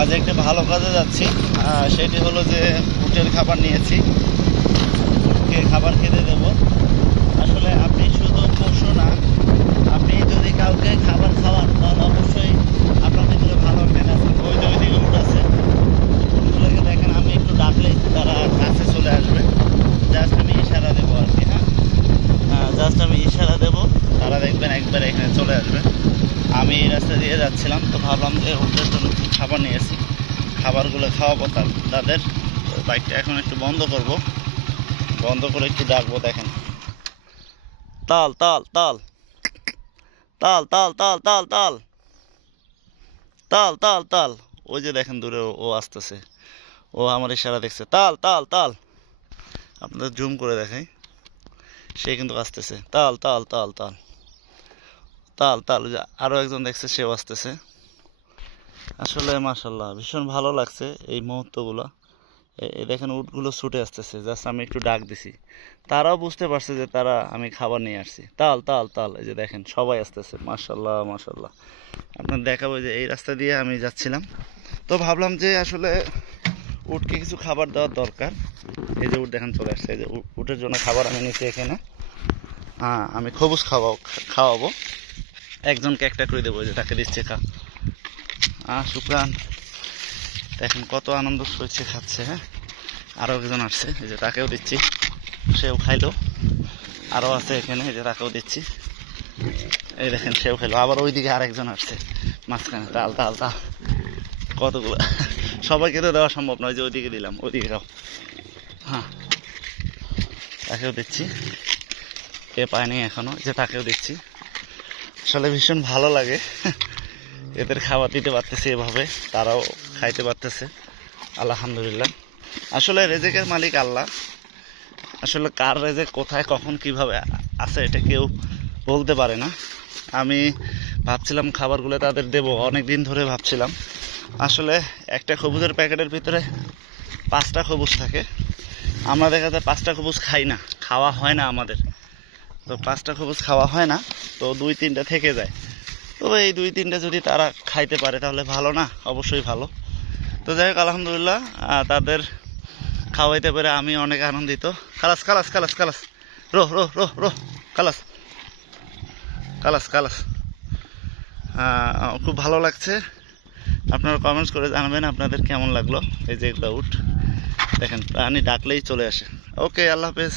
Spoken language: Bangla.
আজ একটা ভালো কাজে যাচ্ছি। সেটি হলো যে উটের খাবার নিয়েছি, উটকে খাবার খেতে দেব। আসলে আপনি শুধু পশু না, আপনি যদি কাউকে খাবার খাওয়ান তাহলে অবশ্যই আপনার ভিতরে ভালো একটা কাজ করবে। ওই যে ওইদিকে উট আছে, উটগুলোকে দেখেন, আমি একটু ডাকলেই তারা কাছে চলে আসবে। জাস্ট আমি ইশারা দেবো আর কি। জাস্ট আমি ইশারা দেবো, তারা দেখবেন একবার এখানে চলে আসবে। আমি এই রাস্তা দিয়ে যাচ্ছিলাম, তো ভাবলাম যে ওদের জন্য খাবার নিয়েছি, খাবারগুলো খাওয়াবো তাদের। বাইকটা এখন একটু বন্ধ করব, বন্ধ করে একটু ডাকবো। দেখেন, তাল তাল তাল তাল তাল তাল তাল তাল তাল তাল তাল। ওই যে দেখেন দূরে ও আসতেছে, ও আমার ইশারা দেখছে, তাল তাল তাল। আপনাদের জুম করে দেখাই, সে কিন্তু আসতেছে, তাল তাল তাল তাল তাল তাল। আরও একজন দেখছে, সেও আসতেছে। আসলে মাশাল্লাহ ভীষণ ভালো লাগছে এই মুহূর্তগুলো। এই দেখেন উটগুলো ছুটে আসতেছে, জাস্ট আমি একটু ডাক দিছি, তারাও বুঝতে পারছে যে তারা আমি খাবার নিয়ে আসছি। তাল তাল তাল, এই যে দেখেন সবাই আসতেছে। মাশাল্লাহ মাশাল্লাহ। আপনার দেখাবো যে এই রাস্তা দিয়ে আমি যাচ্ছিলাম, তো ভাবলাম যে আসলে উটকে কিছু খাবার দেওয়ার দরকার। এই যে উট দেখেন চলে আসছে, এই যে উটের জন্য খাবার আমি নিচ্ছি এখানে। আমি খবুজ খাওয়াবো, একজনকে একটা করে দেবো, যে তাকে দিচ্ছে খা। শুক্রান। দেখেন কত আনন্দ সইছে, খাচ্ছে। আরও একজন আসছে, এই যে তাকেও দিচ্ছি, সেও খাইলো। আরও আছে এখানে, এই যে তাকেও দিচ্ছি। এই দেখেন সেও খাইলো। আবার ওইদিকে আরেকজন আসছে মাঝখানে, তাল তাল তাল। কতগুলো, সবাইকে তো দেওয়া সম্ভব নয়, যে ওইদিকে দিলাম, ওইদিকে খাও। তাকেও দিচ্ছি, এ পায়নি এখনো, যে তাকেও দিচ্ছি। আসলে ভীষণ ভালো লাগে এদের খাবার দিতে পারতেছি এভাবে, তারাও খাইতে পারতেছে। আলহামদুলিল্লাহ। আসলে রেজেকের মালিক আল্লাহ। আসলে কার রেজেক কোথায় কখন কিভাবে আছে এটা কেউ বলতে পারে না। আমি ভাবছিলাম খাবারগুলো তাদের দেব, অনেক দিন ধরে ভাবছিলাম। আসলে একটা খবুজের প্যাকেটের ভিতরে 5টা খবুজ থাকে। আমরা দেখা যায় 5টা খবুজ খাই না, খাওয়া হয় না আমাদের। তো 5টা খবুজ খাওয়া হয় না, তো 2-3টা থেকে যায়। তবে এই 2-3টা যদি তারা খাইতে পারে তাহলে ভালো না, অবশ্যই ভালো। তো যাই হোক, আলহামদুলিল্লাহ, তাদের খাওয়াইতে পারে আমি অনেক আনন্দিত। খালাস খালাস খালাস খালাস, রোহ রোহ রোহ রোহ, খালাস খালাস খালাস। খুব ভালো লাগছে। আপনারা কমেন্টস করে জানাবেন আপনাদের কেমন লাগলো। এই যে এগুলো উট দেখেন, প্রাণী ডাকলেই চলে আসে। ওকে, আল্লাহ হাফেজ।